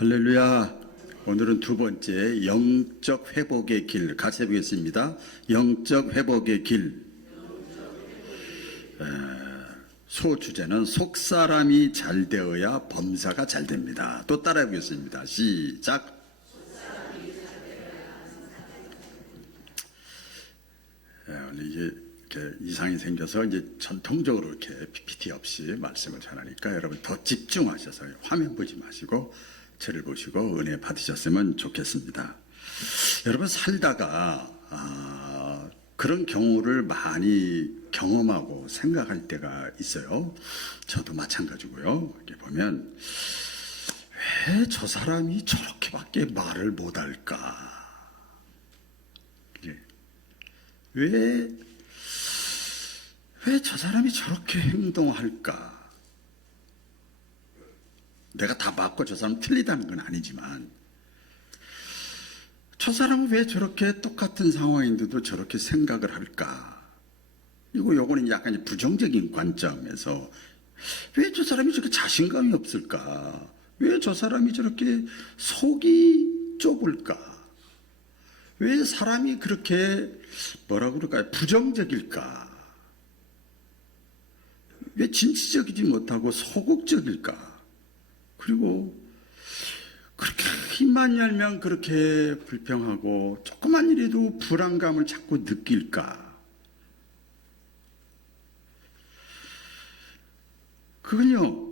할렐루야. 오늘은 두 번째 영적 회복의 길 같이 해보겠습니다. 영적 회복의 길. 소주제는 속사람이 잘 되어야 범사가 잘 됩니다. 또 따라해 보겠습니다. 시작. 이게 이렇게 이상이 생겨서 이제 전통적으로 이렇게 PPT 없이 말씀을 전하니까 여러분 더 집중하셔서 화면 보지 마시고 저를 보시고 은혜 받으셨으면 좋겠습니다. 여러분 살다가 그런 경우를 많이 경험하고 생각할 때가 있어요. 저도 마찬가지고요. 이렇게 보면 왜 저 사람이 저렇게밖에 말을 못할까? 왜 저 사람이 저렇게 행동할까? 내가 다 맞고 저 사람 틀리다는 건 아니지만 저 사람은 왜 저렇게 똑같은 상황인데도 저렇게 생각을 할까? 요거는 약간 부정적인 관점에서 왜 저 사람이 저렇게 자신감이 없을까? 왜 저 사람이 저렇게 속이 좁을까? 왜 사람이 그렇게 뭐라고 그럴까요? 부정적일까? 왜 진취적이지 못하고 소극적일까? 그리고 그렇게 힘만 열면 그렇게 불평하고 조그만 일에도 불안감을 자꾸 느낄까? 그건요,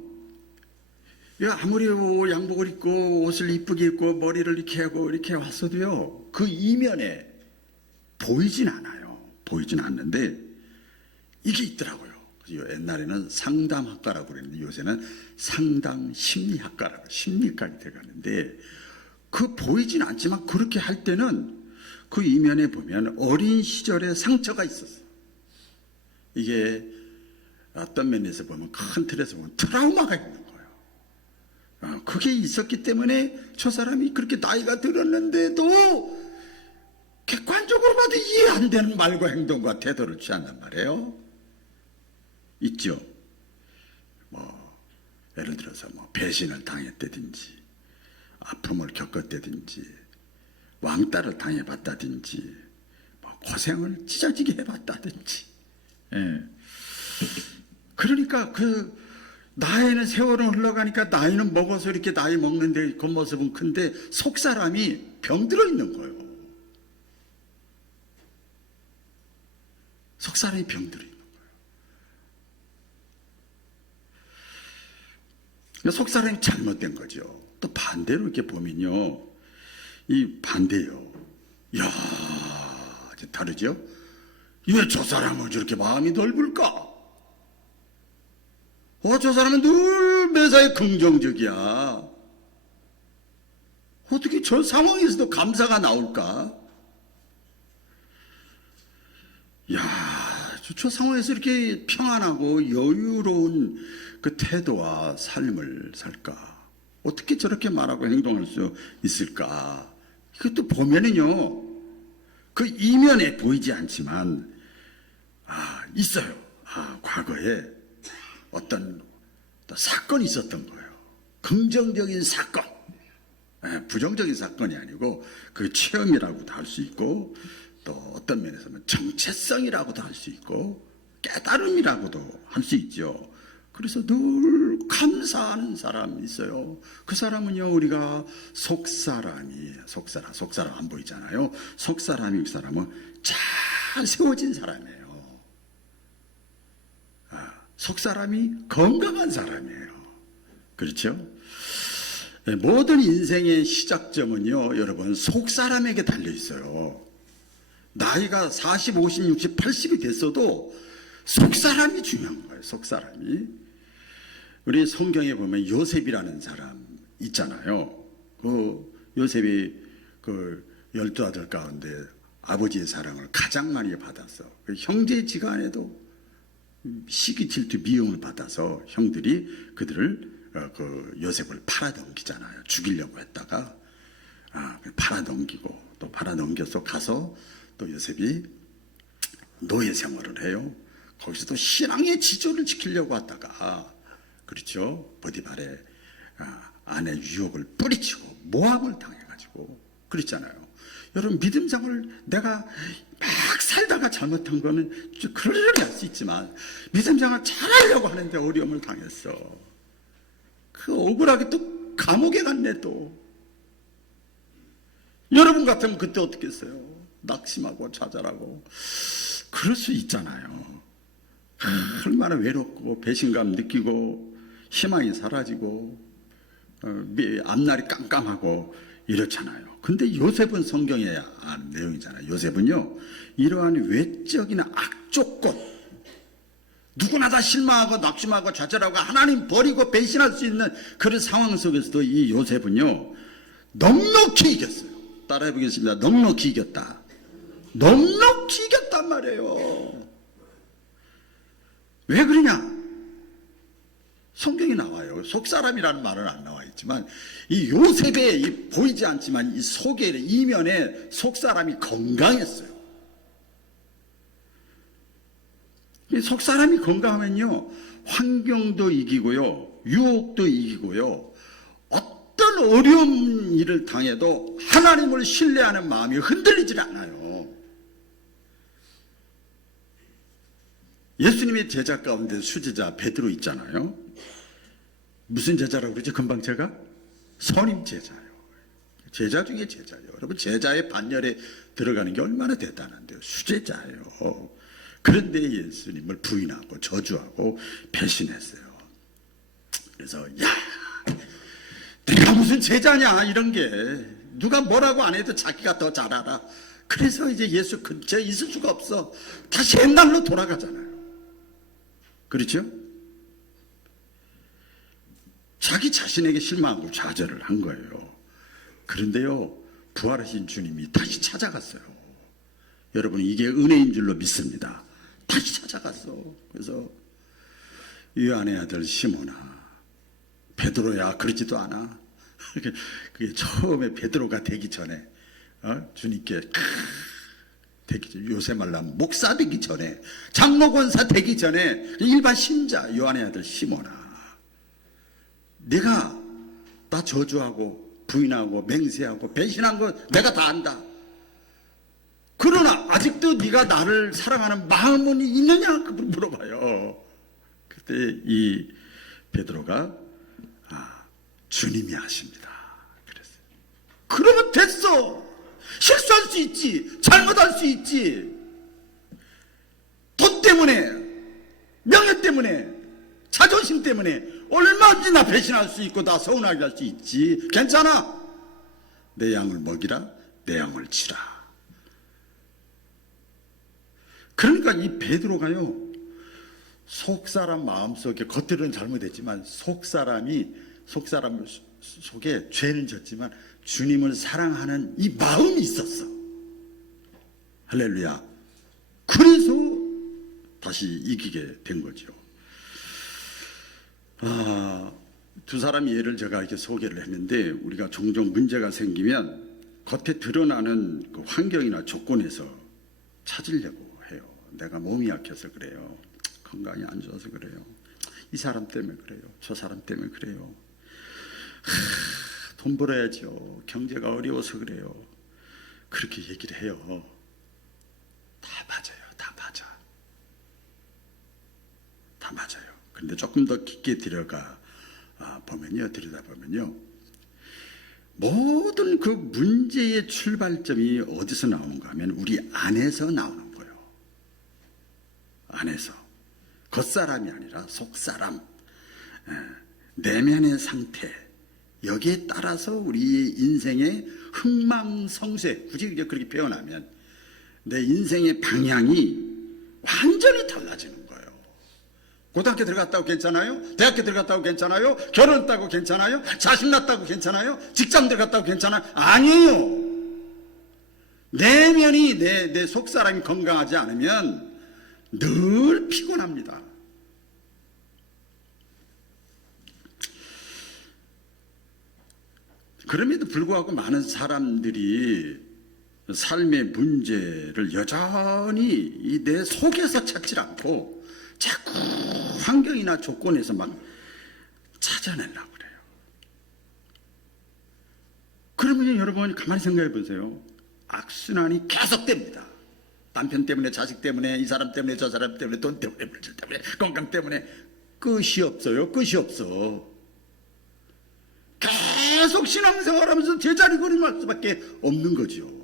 아무리 양복을 입고 옷을 이쁘게 입고 머리를 이렇게 하고 이렇게 왔어도요, 그 이면에 보이진 않아요. 보이진 않는데 이게 있더라고요. 옛날에는 상담학과라고 그랬는데 요새는 상담 심리학과라고 심리까지 들어가는데 그 보이진 않지만 그렇게 할 때는 그 이면에 보면 어린 시절에 상처가 있었어요. 이게 어떤 면에서 보면 큰 틀에서 보면 트라우마가 있는 거예요. 그게 있었기 때문에 저 사람이 그렇게 나이가 들었는데도 객관적으로 봐도 이해 안 되는 말과 행동과 태도를 취한단 말이에요. 있죠. 예를 들어서 배신을 당했다든지, 아픔을 겪었다든지, 왕따를 당해봤다든지, 고생을 찢어지게 해봤다든지. 예. 그러니까 나이는 세월은 흘러가니까 나이는 먹어서 이렇게 나이 먹는데 겉모습은 큰데 속 사람이 병들어 있는 거예요. 속 사람이 병들어 있는 거예요. 속 사람이 잘못된 거죠. 또 반대로 이렇게 보면요, 이 반대요. 이야, 다르죠? 왜 저 사람은 저렇게 마음이 넓을까? 저 사람은 늘 매사에 긍정적이야. 어떻게 저 상황에서도 감사가 나올까? 야, 저 상황에서 이렇게 평안하고 여유로운 그 태도와 삶을 살까? 어떻게 저렇게 말하고 행동할 수 있을까? 이것도 보면은요, 그 이면에 보이지 않지만, 있어요. 과거에 어떤 사건이 있었던 거예요. 긍정적인 사건. 부정적인 사건이 아니고, 그 체험이라고도 할 수 있고, 또 어떤 면에서는 정체성이라고도 할 수 있고, 깨달음이라고도 할 수 있죠. 그래서 늘 감사하는 사람이 있어요. 그 사람은요, 우리가 속사람 안 보이잖아요. 속사람이 그 사람은 잘 세워진 사람이에요. 속사람이 건강한 사람이에요. 그렇죠? 모든 인생의 시작점은요, 여러분, 속사람에게 달려 있어요. 나이가 40, 50, 60, 80이 됐어도 속사람이 중요한 거예요. 속사람이. 우리 성경에 보면 요셉이라는 사람 있잖아요. 요셉이 12아들 가운데 아버지의 사랑을 가장 많이 받았어. 형제지간에도 시기 질투 미움을 받아서 형들이 그들을 요셉을 팔아넘기잖아요. 죽이려고 했다가 팔아넘기고 또 팔아넘겨서 가서 또 요셉이 노예 생활을 해요. 거기서도 신앙의 지조를 지키려고 하다가, 그렇죠, 보디발의 안에 유혹을 뿌리치고 모함을 당해가지고 그랬잖아요. 여러분 믿음 생활을 내가 막 살다가 잘못한 거는 그러려니 할 수 있지만 믿음 생활 잘하려고 하는데 어려움을 당했어. 그 억울하게 또 감옥에 갔네 또. 여러분 같으면 그때 어떻게 했어요? 낙심하고 좌절하고 그럴 수 있잖아요. 얼마나 외롭고 배신감 느끼고 희망이 사라지고 앞날이 깜깜하고 이렇잖아요. 근데 요셉은 성경에 아는 내용이잖아요. 요셉은요 이러한 외적인 악조건 누구나 다 실망하고 낙심하고 좌절하고 하나님 버리고 배신할 수 있는 그런 상황 속에서도 이 요셉은요 넉넉히 이겼어요. 따라해 보겠습니다. 넉넉히 이겼다. 넉넉히 이겼단 말이에요. 왜 그러냐? 성경이 나와요. 속사람이라는 말은 안 나와 있지만 이 요셉의 이 보이지 않지만 이 속에 이면에 속사람이 건강했어요. 이 속사람이 건강하면요 환경도 이기고요 유혹도 이기고요 어떤 어려운 일을 당해도 하나님을 신뢰하는 마음이 흔들리질 않아요. 예수님의 제자 가운데 수제자 베드로 있잖아요. 무슨 제자라고 그러지? 금방 제가 선임 제자예요. 제자 중에 제자예요. 여러분 제자의 반열에 들어가는 게 얼마나 대단한데요. 수제자예요. 그런데 예수님을 부인하고 저주하고 배신했어요. 그래서 야 내가 무슨 제자냐 이런 게 누가 뭐라고 안 해도 자기가 더 잘 알아. 그래서 이제 예수 근처에 있을 수가 없어. 다시 옛날로 돌아가잖아요. 그렇죠? 자기 자신에게 실망하고 좌절을 한 거예요. 그런데요 부활하신 주님이 다시 찾아갔어요. 여러분 이게 은혜인 줄로 믿습니다. 다시 찾아갔어. 그래서 요한의 아들 시몬아 베드로야 그러지도 않아. 그게 처음에 베드로가 되기 전에 주님께 되기 전에 요새 말하면 목사 되기 전에 장로 권사 되기 전에 일반 신자 요한의 아들 시몬아 네가 나 저주하고 부인하고 맹세하고 배신한 거 내가 다 안다. 그러나 아직도 네가 나를 사랑하는 마음은 있느냐? 물어봐요. 그때 이 베드로가 주님이 아십니다. 그랬어요. 그러면 됐어. 실수할 수 있지. 잘못할 수 있지. 돈 때문에 명예 때문에 자존심 때문에 얼마든지 나 배신할 수 있고 나 서운하게 할 수 있지. 괜찮아. 내 양을 먹이라. 내 양을 치라. 그러니까 이 베드로가요 속사람 마음속에 겉으로는 잘못했지만 속사람 속에 죄는 졌지만 주님을 사랑하는 이 마음이 있었어. 할렐루야. 그래서 다시 이기게 된 거죠. 두 사람의 예를 제가 이렇게 소개를 했는데 우리가 종종 문제가 생기면 겉에 드러나는 그 환경이나 조건에서 찾으려고 해요. 내가 몸이 약해서 그래요. 건강이 안 좋아서 그래요. 이 사람 때문에 그래요. 저 사람 때문에 그래요. 돈 벌어야죠. 경제가 어려워서 그래요. 그렇게 얘기를 해요. 다 맞아요. 다 맞아. 다 맞아요. 그런데 조금 더 깊게 들여다보면요. 모든 그 문제의 출발점이 어디서 나오는가 하면 우리 안에서 나오는 거예요. 안에서. 겉사람이 아니라 속사람. 내면의 상태. 여기에 따라서 우리 인생의 흥망성쇠, 굳이 그렇게 표현하면 내 인생의 방향이 완전히 달라지는 거예요. 고등학교 들어갔다고 괜찮아요? 대학교 들어갔다고 괜찮아요? 결혼했다고 괜찮아요? 자식 낳았다고 괜찮아요? 직장 들어갔다고 괜찮아요? 아니에요. 내면이 내 속사람이 건강하지 않으면 늘 피곤합니다. 그럼에도 불구하고 많은 사람들이 삶의 문제를 여전히 내 속에서 찾지 않고 자꾸 환경이나 조건에서 막 찾아내려고 그래요. 그러면 여러분 가만히 생각해 보세요. 악순환이 계속됩니다. 남편 때문에, 자식 때문에, 이 사람 때문에, 저 사람 때문에, 돈 때문에, 물질 때문에, 건강 때문에 끝이 없어요. 끝이 없어. 계속 신앙생활하면서 제자리 걸음할 수밖에 없는 거죠.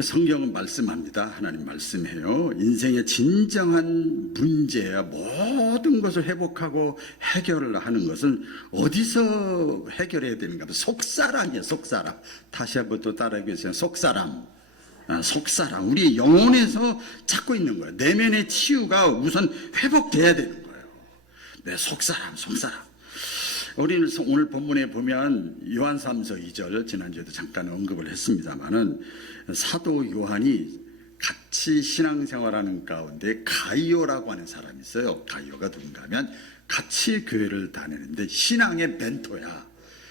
성경은 말씀합니다. 하나님 말씀해요. 인생의 진정한 문제야 모든 것을 회복하고 해결을 하는 것은 어디서 해결해야 되는가? 속사람이에요. 속사람. 다시 한번 또 따라해 주세요. 속사람. 속사람. 우리 영혼에서 찾고 있는 거예요. 내면의 치유가 우선 회복돼야 되는 거예요. 내 속사람, 속사람. 우리는 오늘 본문에 보면 요한 3서 2절, 지난주에도 잠깐 언급을 했습니다마는 사도 요한이 같이 신앙생활하는 가운데 가이오라고 하는 사람이 있어요. 가이오가 누군가 하면 같이 교회를 다니는데 신앙의 멘토야.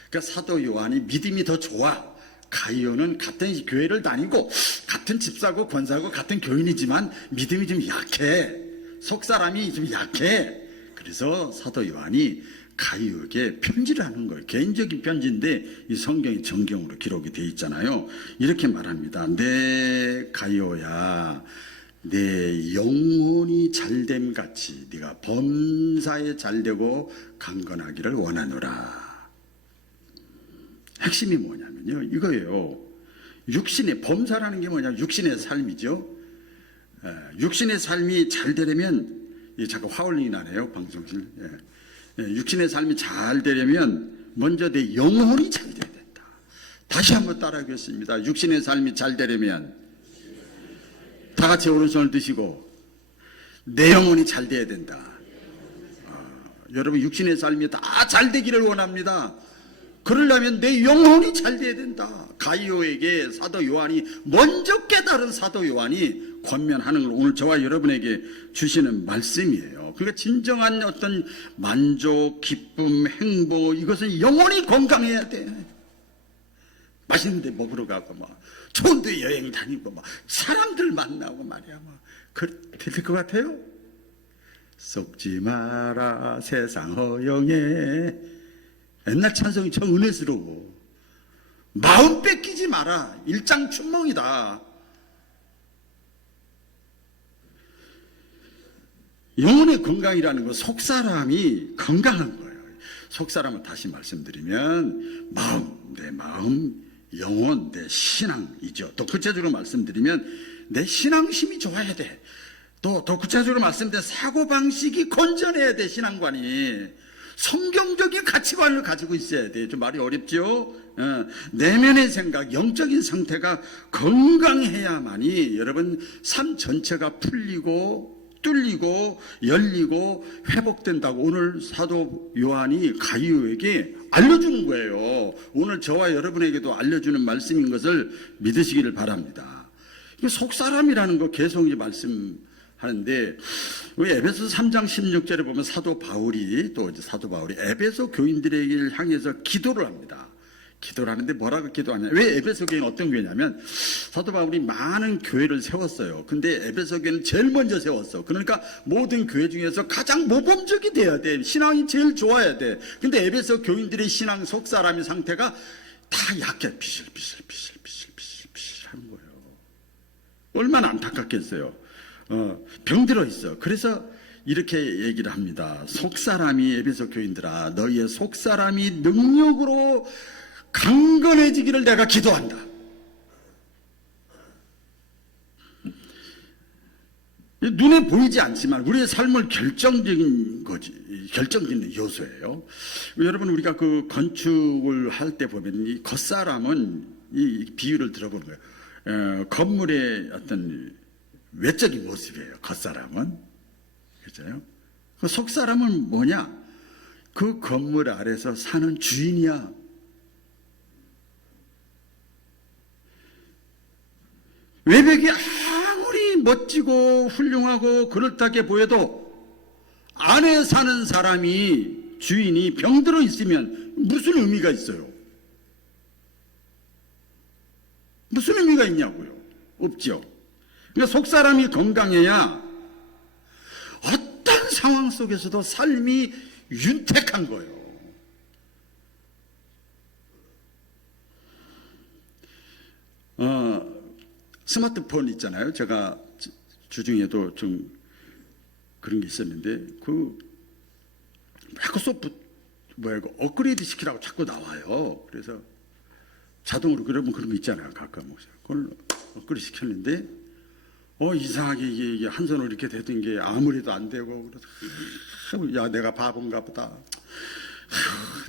그러니까 사도 요한이 믿음이 더 좋아. 가이오는 같은 교회를 다니고 같은 집사고 권사고 같은 교인이지만 믿음이 좀 약해. 속사람이 좀 약해. 그래서 사도 요한이 가이오에게 편지를 하는 거예요. 개인적인 편지인데 이 성경이 정경으로 기록이 되어 있잖아요. 이렇게 말합니다. 내 가이오야, 내 영혼이 잘됨 같이 네가 범사에 잘되고 강건하기를 원하노라. 핵심이 뭐냐면요, 이거예요. 육신의 범사라는 게 뭐냐면 육신의 삶이죠. 육신의 삶이 잘 되려면, 자꾸 화울링이 나네요, 방송실. 육신의 삶이 잘 되려면 먼저 내 영혼이 잘 돼야 된다. 다시 한번 따라하겠습니다. 육신의 삶이 잘 되려면, 다 같이 오른손을 드시고, 내 영혼이 잘 돼야 된다. 여러분 육신의 삶이 다 잘 되기를 원합니다. 그러려면 내 영혼이 잘 돼야 된다. 가이오에게 사도 요한이, 먼저 깨달은 사도 요한이 권면하는 걸 오늘 저와 여러분에게 주시는 말씀이에요. 그러니까 진정한 어떤 만족, 기쁨, 행복, 이것은 영혼이 건강해야 돼. 맛있는 데 먹으러 가고 좋은 데 여행 다니고 사람들 만나고 말이야. 될 것 같아요? 속지 마라 세상 허영에. 옛날 찬송이 참 은혜스러워. 마음 뺏기지 마라. 일장춘몽이다. 영혼의 건강이라는 건 속사람이 건강한 거예요. 속사람은 다시 말씀드리면 마음, 내 마음, 영혼, 내 신앙이죠. 또 구체적으로 말씀드리면 내 신앙심이 좋아야 돼. 또 더 구체적으로 말씀드리면 사고방식이 건전해야 돼. 신앙관이 성경적인 가치관을 가지고 있어야 돼. 좀 말이 어렵죠? 내면의 생각, 영적인 상태가 건강해야만이 여러분 삶 전체가 풀리고 뚫리고 열리고 회복된다고 오늘 사도 요한이 가이오에게 알려주는 거예요. 오늘 저와 여러분에게도 알려주는 말씀인 것을 믿으시기를 바랍니다. 속사람이라는 거 계속 말씀하는데, 에베소 3장 16절에 보면 사도 바울이 에베소 교인들에게 향해서 기도를 합니다. 기도를 하는데 뭐라고 기도하냐? 왜 에베소 교회는 어떤 교회냐면 사도 바울이 많은 교회를 세웠어요. 근데 에베소 교회는 제일 먼저 세웠어. 그러니까 모든 교회 중에서 가장 모범적이 돼야 돼. 신앙이 제일 좋아야 돼. 근데 에베소 교인들의 신앙 속사람의 상태가 다 약해. 비실비실 하는 거예요. 얼마나 안타깝겠어요. 병들어 있어. 그래서 이렇게 얘기를 합니다. 속사람이, 에베소 교인들아, 너희의 속사람이 능력으로 강건해지기를 내가 기도한다. 눈에 보이지 않지만 우리의 삶을 결정적인 요소예요. 여러분, 우리가 그 건축을 할 때 보면 이 겉사람은, 이 비유를 들어보는 거예요. 건물의 어떤 외적인 모습이에요. 겉사람은. 그렇죠? 그 속사람은 뭐냐? 그 건물 아래서 사는 주인이야. 외벽이 아무리 멋지고 훌륭하고 그럴듯하게 보여도 안에 사는 사람이, 주인이 병들어 있으면 무슨 의미가 있어요? 무슨 의미가 있냐고요? 없죠. 그러니까 속사람이 건강해야 어떤 상황 속에서도 삶이 윤택한 거예요. 스마트폰 있잖아요. 제가 주중에도 좀 그런 게 있었는데 자꾸 업그레이드 시키라고 자꾸 나와요. 그래서 자동으로 그러면 그런 거 있잖아요. 가끔 그걸 업그레이드 시켰는데 이상하게 이게 한 손으로 이렇게 되던 게 아무래도 안 되고 그래서 야 내가 바본가 보다.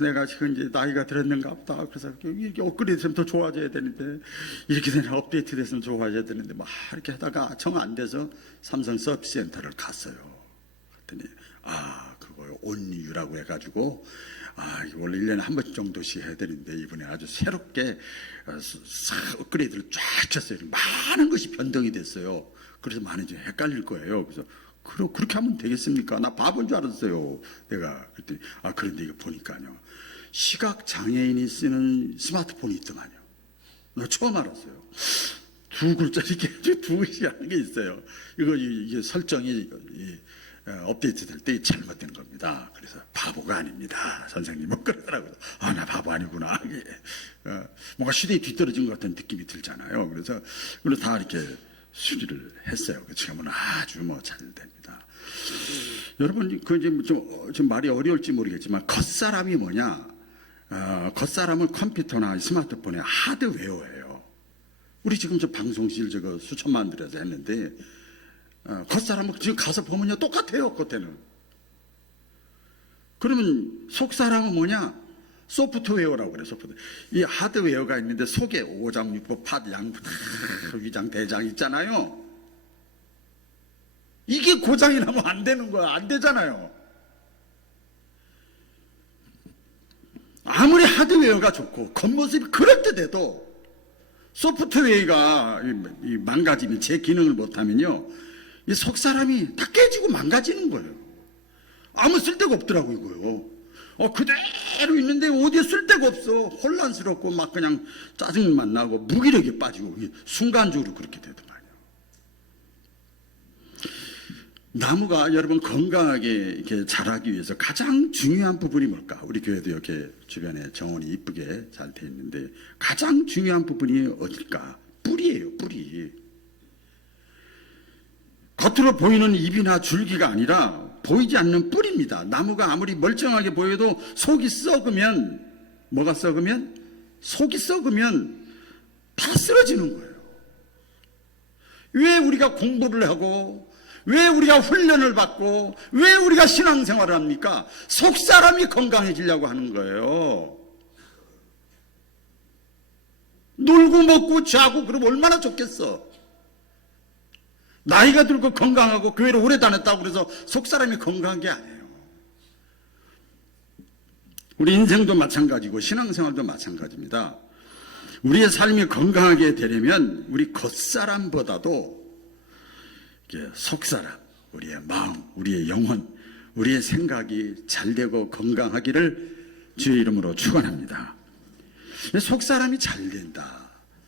내가 지금 이제 나이가 들었는가 보다. 그래서 이렇게 업그레이드 됐으면 더 좋아져야 되는데 이렇게 되나 업데이트 됐으면 좋아져야 되는데 막 이렇게 하다가 정 안 돼서 삼성 서비스 센터를 갔어요. 그랬더니 그거 온유라고 해가지고 이거 원래 1년에 한 번 정도씩 해야 되는데 이번에 아주 새롭게 업그레이드를 쫙 쳤어요. 많은 것이 변동이 됐어요. 그래서 많이 좀 헷갈릴 거예요. 그래서 그렇게 하면 되겠습니까? 나 바본 줄 알았어요. 내가 그랬더니 그런데 이거 보니까요. 시각 장애인이 쓰는 스마트폰이 있더만요. 나 처음 알았어요. 두 글자 이렇게 두 글씨 하는 게 있어요. 이게 설정이 업데이트 될 때 잘못된 겁니다. 그래서 바보가 아닙니다. 선생님은 그러더라고요. 나 바보 아니구나. 뭔가 시대에 뒤떨어진 것 같은 느낌이 들잖아요. 그래서 다 이렇게 수리를 했어요. 지금은 아주 잘 됩니다. 여러분, 좀 말이 어려울지 모르겠지만, 겉사람이 뭐냐? 겉사람은 컴퓨터나 스마트폰의 하드웨어예요. 우리 지금 저 방송실 수천만 들여서 했는데, 겉사람은 지금 가서 보면요, 똑같아요, 겉에는. 그러면 속사람은 뭐냐? 소프트웨어라고 그래, 소프트웨어. 이 하드웨어가 있는데 속에 오장, 육부, 팥, 양, 위장, 대장 있잖아요. 이게 고장이 나면 안 되는 거야. 안 되잖아요. 아무리 하드웨어가 좋고 겉모습이 그럴듯해도 소프트웨어가 망가지면 제 기능을 못하면요, 이 속사람이 다 깨지고 망가지는 거예요. 아무 쓸데가 없더라고 이거요. 그대로 있는데 어디에 쓸데가 없어. 혼란스럽고 막 그냥 짜증만 나고 무기력이 빠지고 순간적으로 그렇게 되더만요. 나무가 여러분 건강하게 이렇게 자라기 위해서 가장 중요한 부분이 뭘까? 우리 교회도 이렇게 주변에 정원이 이쁘게 잘 돼 있는데 가장 중요한 부분이 어딜까? 뿌리예요, 뿌리. 겉으로 보이는 잎이나 줄기가 아니라 보이지 않는 뿌리입니다. 나무가 아무리 멀쩡하게 보여도 속이 썩으면, 뭐가 썩으면? 속이 썩으면 다 쓰러지는 거예요. 왜 우리가 공부를 하고, 왜 우리가 훈련을 받고, 왜 우리가 신앙생활을 합니까? 속사람이 건강해지려고 하는 거예요. 놀고 먹고 자고 그러면 얼마나 좋겠어. 나이가 들고 건강하고 교회를 오래 다녔다고 그래서 속사람이 건강한 게 아니에요. 우리 인생도 마찬가지고 신앙생활도 마찬가지입니다. 우리의 삶이 건강하게 되려면 우리 겉사람보다도 속사람, 우리의 마음, 우리의 영혼, 우리의 생각이 잘되고 건강하기를 주의 이름으로 축원합니다. 속사람이 잘 된다.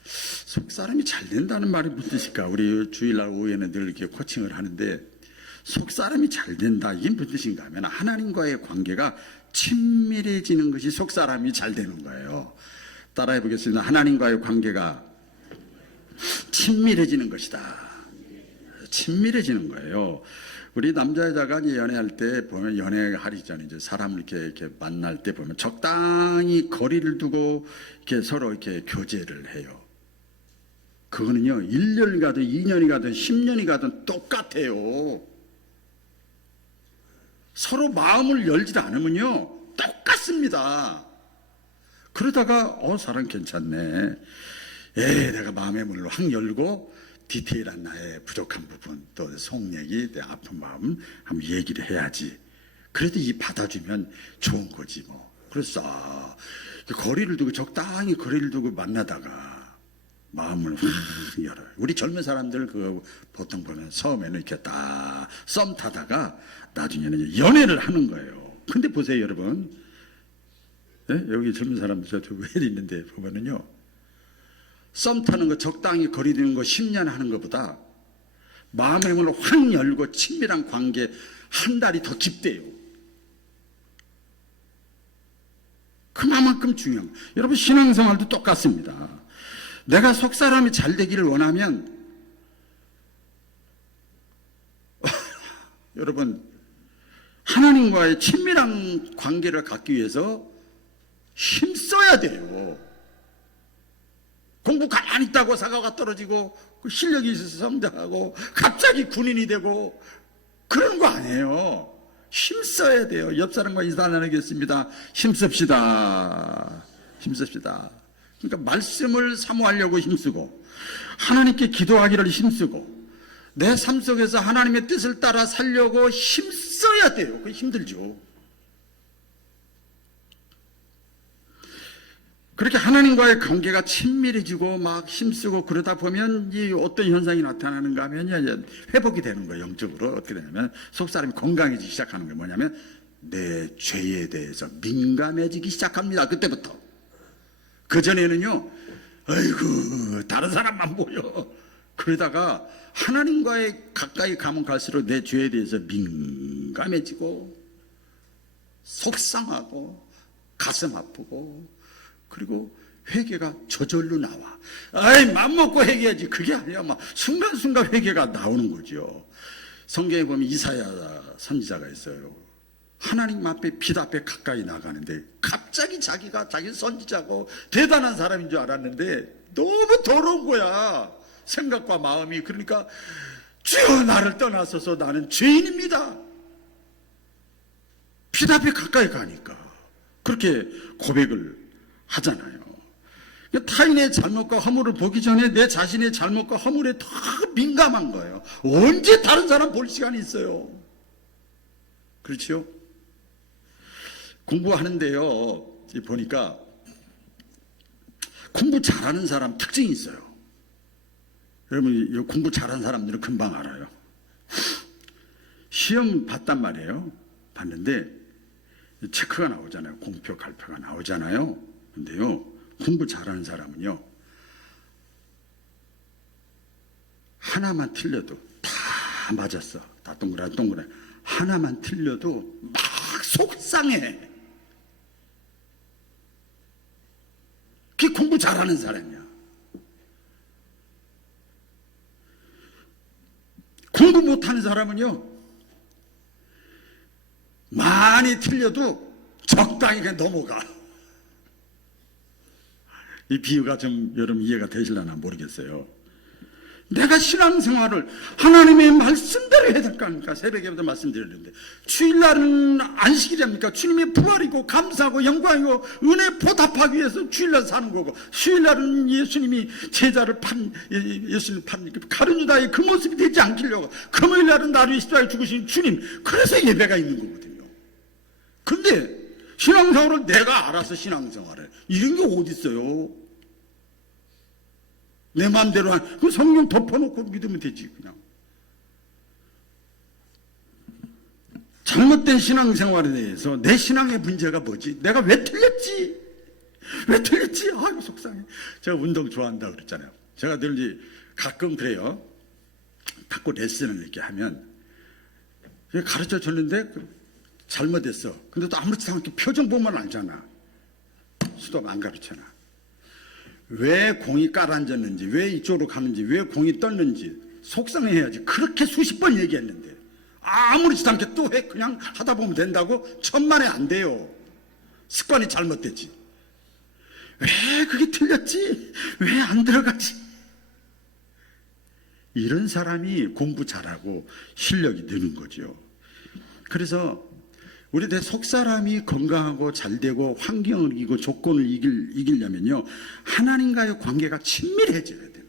속사람이 잘 된다는 말이 무슨 뜻일까? 우리 주일날 오후에는 늘 이렇게 코칭을 하는데 속사람이 잘 된다, 이게 무슨 뜻인가 하면 하나님과의 관계가 친밀해지는 것이 속사람이 잘 되는 거예요. 따라해 보겠습니다. 하나님과의 관계가 친밀해지는 것이다. 친밀해지는 거예요. 우리 남자 여자가 연애할 때 보면, 연애하기 전에 이제 사람을 이렇게 만날 때 보면 적당히 거리를 두고 이렇게 서로 이렇게 교제를 해요. 그거는요, 1년이 가든 2년이 가든 10년이 가든 똑같아요. 서로 마음을 열지 않으면요, 똑같습니다. 그러다가, 사람 괜찮네. 내가 마음의 문을 확 열고, 디테일한 나의 부족한 부분, 또 속내기, 내 아픈 마음 한번 얘기를 해야지. 그래도 이 받아주면 좋은 거지 뭐. 그래서 거리를 두고, 적당히 거리를 두고 만나다가 마음을 확 열어요. 우리 젊은 사람들 그거 보통 보면 처음에는 이렇게 딱 썸 타다가 나중에는 연애를 하는 거예요. 근데 보세요 여러분, 여기 젊은 사람들 저쪽 왜 있는데 보면은요, 썸 타는 거 적당히 거리 두는 거 10년 하는 것보다 마음의 문을 확 열고 친밀한 관계 한 달이 더 깊대요. 그만큼 중요한 거예요. 여러분 신앙생활도 똑같습니다. 내가 속사람이 잘 되기를 원하면 여러분, 하나님과의 친밀한 관계를 갖기 위해서 힘써야 돼요. 공부 가만히 있다고 사과가 떨어지고 실력이 있어서 성장하고 갑자기 군인이 되고 그런 거 아니에요. 힘써야 돼요. 옆 사람과 인사 나누겠습니다. 힘씁시다. 힘씁시다. 그러니까 말씀을 사모하려고 힘쓰고 하나님께 기도하기를 힘쓰고 내 삶 속에서 하나님의 뜻을 따라 살려고 힘써야 돼요. 그게 힘들죠. 그렇게 하나님과의 관계가 친밀해지고 막 힘쓰고 그러다 보면 이 어떤 현상이 나타나는가 하면 회복이 되는 거예요. 영적으로 어떻게 되냐면 속사람이 건강해지기 시작하는 게 뭐냐면 내 죄에 대해서 민감해지기 시작합니다. 그때부터. 그전에는요, 아이고 다른 사람만 보여. 그러다가 하나님과의 가까이 가면 갈수록 내 죄에 대해서 민감해지고 속상하고 가슴 아프고 그리고 회개가 저절로 나와. 아이, 맘먹고 회개하지. 그게 아니야. 막 순간순간 회개가 나오는 거죠. 성경에 보면 이사야 선지자가 있어요. 하나님 앞에 빛 앞에 가까이 나가는데 갑자기 자기가 자기 선지자고 대단한 사람인 줄 알았는데 너무 더러운 거야. 생각과 마음이. 그러니까 주여 나를 떠나소서 나는 죄인입니다. 빛 앞에 가까이 가니까 그렇게 고백을 하잖아요. 타인의 잘못과 허물을 보기 전에 내 자신의 잘못과 허물에 더 민감한 거예요. 언제 다른 사람 볼 시간이 있어요. 그렇죠? 공부하는데요, 보니까 공부 잘하는 사람 특징이 있어요. 여러분, 공부 잘하는 사람들은 금방 알아요. 시험 봤단 말이에요. 봤는데 체크가 나오잖아요. 공표 갈표가 나오잖아요. 근데요, 공부 잘하는 사람은요, 하나만 틀려도 다 맞았어. 다 동그랗게 하나만 틀려도 막 속상해. 그게 공부 잘하는 사람이야. 공부 못하는 사람은요, 많이 틀려도 적당히 그냥 넘어가. 이 비유가 좀 여러분 이해가 되실려나 모르겠어요. 내가 신앙생활을 하나님의 말씀대로 해야 될까 합니까? 새벽에부터 말씀드렸는데 주일날은 안식일입니까? 주님의 부활이고 감사하고 영광이고 은혜 보답하기 위해서 주일날 사는 거고, 수요일날은 예수님이 제자를 예수님 판 가룟 유다의 그 모습이 되지 않기려고, 금요일날은 나를 위해 십자가에 죽으신 주님, 그래서 예배가 있는 거거든요. 근데 신앙생활을 내가 알아서 신앙생활을 이런 게 어디 있어요? 내 마음대로 그 성경 덮어놓고 믿으면 되지. 그냥 잘못된 신앙생활에 대해서 내 신앙의 문제가 뭐지? 내가 왜 틀렸지? 아이고 속상해. 제가 운동 좋아한다 그랬잖아요. 제가 늘 이제 가끔 그래요. 탁구 레슨을 이렇게 하면 가르쳐 줬는데 잘못했어. 근데 또 아무렇지도 않게 표정 보면 알잖아. 수도가 안 가르쳐나. 왜 공이 깔아앉았는지, 왜 이쪽으로 가는지, 왜 공이 떴는지 속상해야지. 그렇게 수십 번 얘기했는데 아무렇지도 않게 또 해. 그냥 하다 보면 된다고? 천만에 안 돼요. 습관이 잘못됐지. 왜 그게 틀렸지? 왜 안 들어가지? 이런 사람이 공부 잘하고 실력이 느는 거죠. 그래서 우리 내 속사람이 건강하고 잘되고 환경을 이기고 조건을 이기려면요, 하나님과의 관계가 친밀해져야 되는 거예요.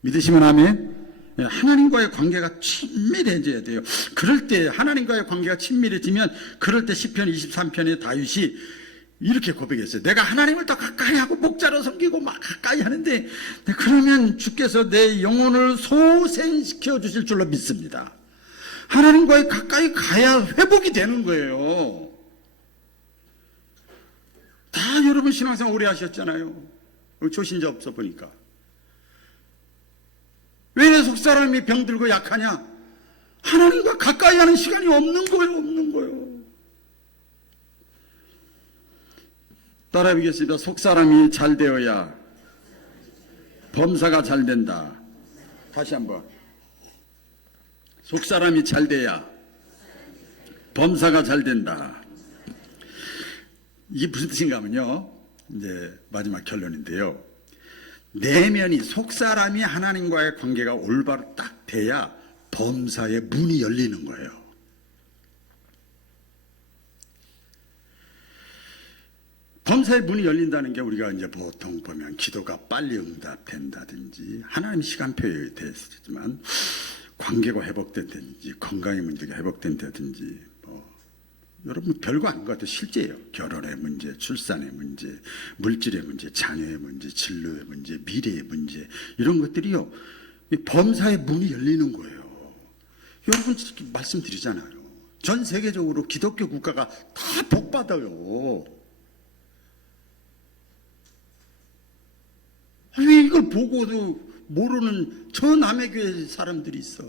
믿으시면 아멘? 하나님과의 관계가 친밀해져야 돼요. 그럴 때 하나님과의 관계가 친밀해지면, 그럴 때 시편 23편의 다윗이 이렇게 고백했어요. 내가 하나님을 더 가까이 하고 목자로 섬기고 막 가까이 하는데, 그러면 주께서 내 영혼을 소생시켜 주실 줄로 믿습니다. 하나님과의 가까이 가야 회복이 되는 거예요. 다 여러분 신앙생활 오래 하셨잖아요. 초신자 없어 보니까. 왜 내 속사람이 병들고 약하냐? 하나님과 가까이 하는 시간이 없는 거예요. 따라해보겠습니다. 속사람이 잘 되어야 범사가 잘 된다. 다시 한번. 속사람이 잘 돼야 범사가 잘 된다. 이게 무슨 뜻인가 하면요, 이제 마지막 결론인데요, 내면이, 속사람이 하나님과의 관계가 올바로 딱 돼야 범사의 문이 열리는 거예요. 범사의 문이 열린다는 게 우리가 이제 보통 보면 기도가 빨리 응답된다든지 하나님 시간표에 대해서지만 관계가 회복된다든지 건강의 문제가 회복된다든지 여러분 별거 아닌 것 같아요. 실제예요. 결혼의 문제, 출산의 문제, 물질의 문제, 자녀의 문제, 진로의 문제, 미래의 문제, 이런 것들이요, 범사의 문이 열리는 거예요. 여러분 말씀드리잖아요. 전 세계적으로 기독교 국가가 다 복받아요. 왜 이걸 보고도 모르는 저 남의 교회 사람들이 있어.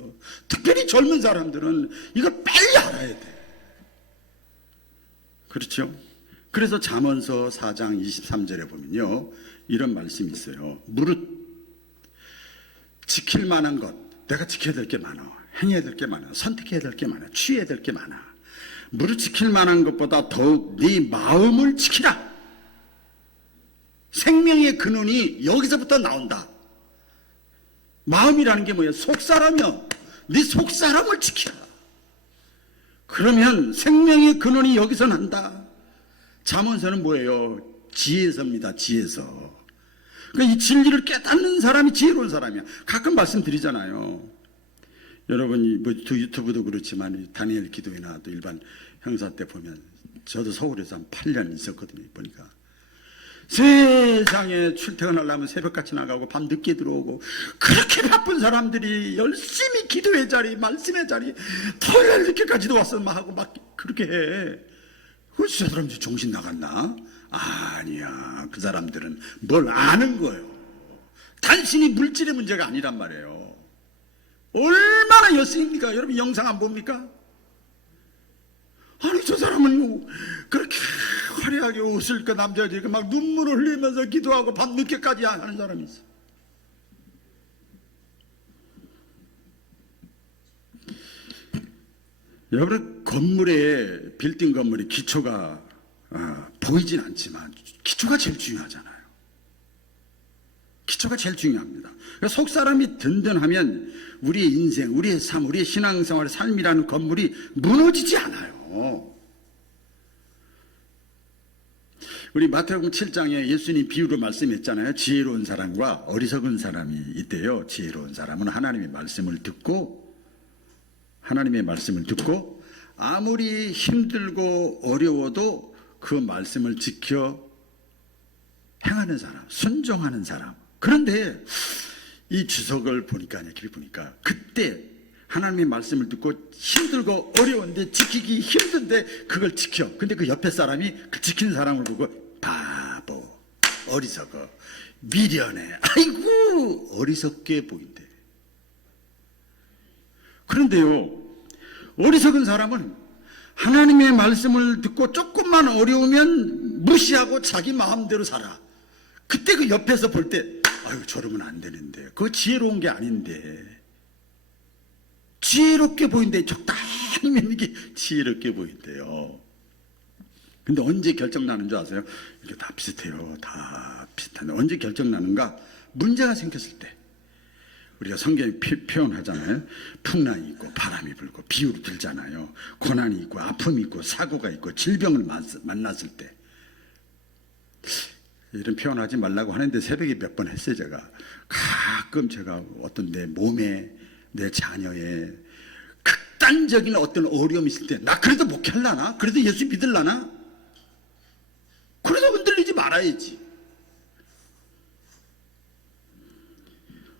특별히 젊은 사람들은 이걸 빨리 알아야 돼. 그렇죠? 그래서 잠언서 4장 23절에 보면요, 이런 말씀이 있어요. 무릇 지킬 만한 것, 내가 지켜야 될 게 많아, 행해야 될 게 많아, 선택해야 될 게 많아, 취해야 될 게 많아. 무릇 지킬 만한 것보다 더욱 네 마음을 지키라. 생명의 근원이 여기서부터 나온다. 마음이라는 게 뭐예요? 속사람이요. 네 속사람을 지키라. 그러면 생명의 근원이 여기서 난다. 잠언서는 뭐예요? 지혜서입니다. 지혜서. 그러니까 이 진리를 깨닫는 사람이 지혜로운 사람이야. 가끔 말씀드리잖아요. 여러분이 뭐 유튜브도 그렇지만 다니엘 기도회나 또 일반 행사 때 보면, 저도 서울에서 한 8년 있었거든요. 보니까 세상에 출퇴근하려면 새벽같이 나가고 밤 늦게 들어오고, 그렇게 바쁜 사람들이 열심히 기도의 자리, 말씀의 자리, 토요일 늦게까지도 와서 막 하고 막 그렇게 해. 저 사람들이 정신 나갔나? 아니야. 그 사람들은 뭘 아는 거예요. 단순히 물질의 문제가 아니란 말이에요. 얼마나 열심입니까? 여러분 영상 안 봅니까? 아니 저 사람은 그렇게 화려하게 옷을 입고 남자들이 막 눈물을 흘리면서 기도하고 밤 늦게까지 하는 사람이 있어. 여러분 건물에, 빌딩 건물이 기초가 보이진 않지만 기초가 제일 중요하잖아요. 기초가 제일 중요합니다. 그러니까 속사람이 든든하면 우리의 인생, 우리의 삶, 우리의 신앙생활의 삶이라는 건물이 무너지지 않아요. 우리 마태복음 7장에 예수님 비유로 말씀했잖아요. 지혜로운 사람과 어리석은 사람이 있대요. 지혜로운 사람은 하나님의 말씀을 듣고 아무리 힘들고 어려워도 그 말씀을 지켜 행하는 사람, 순종하는 사람. 그런데 이 주석을 보니까, 깊이 보니까, 그때 하나님의 말씀을 듣고 힘들고 어려운데 지키기 힘든데 그걸 지켜. 근데 그 옆에 사람이 그 지키는 사람을 보고 바보, 어리석어, 미련해, 아이고 어리석게 보인대. 그런데요, 어리석은 사람은 하나님의 말씀을 듣고 조금만 어려우면 무시하고 자기 마음대로 살아. 그때 그 옆에서 볼 때, 아유 저러면 안 되는데, 그거 지혜로운 게 아닌데, 지혜롭게 보인대. 적당히 믿는 게 지혜롭게 보인대요. 근데 언제 결정나는 줄 아세요? 이게 다 비슷해요. 다 비슷한데 언제 결정나는가? 문제가 생겼을 때. 우리가 성경에 표현하잖아요. 풍랑이 있고 바람이 불고 비유로 들잖아요. 고난이 있고 아픔이 있고 사고가 있고 질병을 만났을 때. 이런 표현하지 말라고 하는데 새벽에 몇 번 했어요. 제가 가끔 제가 어떤 내 몸에, 내 자녀의 극단적인 어떤 어려움이 있을 때, 나 그래도 목회하려나? 그래도 예수 믿으려나? 그래도 흔들리지 말아야지.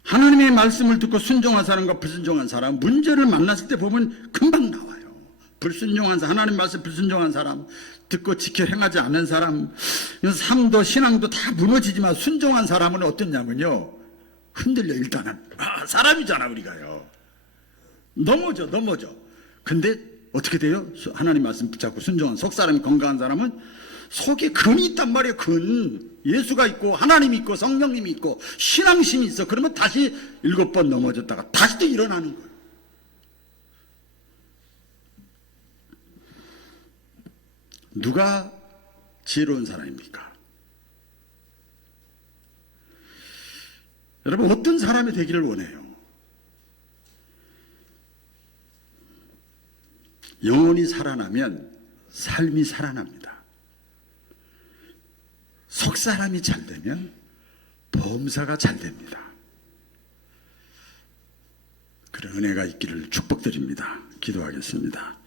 하나님의 말씀을 듣고 순종한 사람과 불순종한 사람, 문제를 만났을 때 보면 금방 나와요. 불순종한 사람, 하나님 말씀 불순종한 사람, 듣고 지켜 행하지 않는 사람, 삶도 신앙도 다 무너지지만 순종한 사람은 어떻냐면요, 흔들려. 일단은 사람이잖아 우리가요. 넘어져. 근데 어떻게 돼요? 하나님 말씀 붙잡고 순종한 속사람이 건강한 사람은 속에 근이 있단 말이에요. 근. 예수가 있고 하나님이 있고 성령님이 있고 신앙심이 있어. 그러면 다시 7번 넘어졌다가 다시 또 일어나는 거예요. 누가 지혜로운 사람입니까? 여러분, 어떤 사람이 되기를 원해요? 영혼이 살아나면 삶이 살아납니다. 속사람이 잘 되면 범사가 잘 됩니다. 그런 은혜가 있기를 축복드립니다. 기도하겠습니다.